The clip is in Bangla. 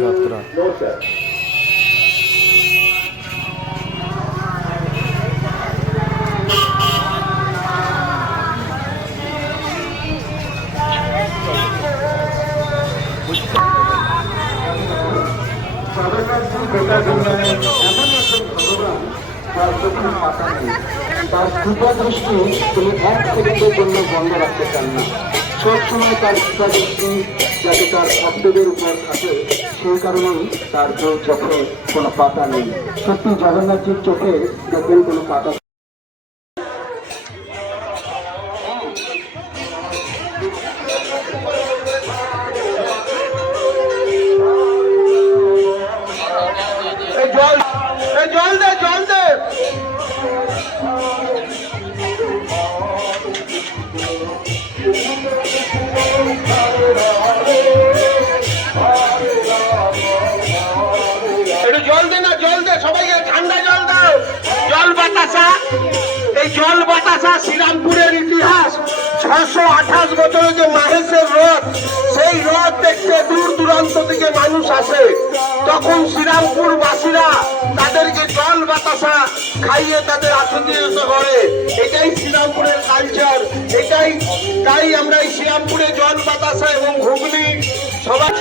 যাত্রা তার কৃপাদৃষ্টি তিনি এক সেকেন্ডের জন্য বন্ধ রাখতে চান না। সবসময় তার কৃপাদৃষ্টি যাতে তার ভক্তদের উপর থাকে, সেই কারণেই তার চোখে কোনো পাতা নেই। সত্যি জগন্নাথজির চোখে দেখবেন কোনো পাতা। জল দে জল দে। একটু জল দে না, জল দে, সবাইকে ঠান্ডা জল দাও। জল বাতাসা, এই জল বাতাসা শ্রীরামপুরের ইতিহাস। 628 বছরের যে মাহেশের রথ, সেই রথ দেখতে দূর দূরান্ত থেকে মানুষ আসে। তখন শ্রীরামপুর বাসীরা তাদেরকে জল বাতাসা খাইয়ে তাদের আতিথেয়ত করে। এটাই শ্রীরামপুরের কালচার, এটাই। তাই আমরা এই শ্রীরামপুরে জল বাতাসা এবং ঘুগনি সবাই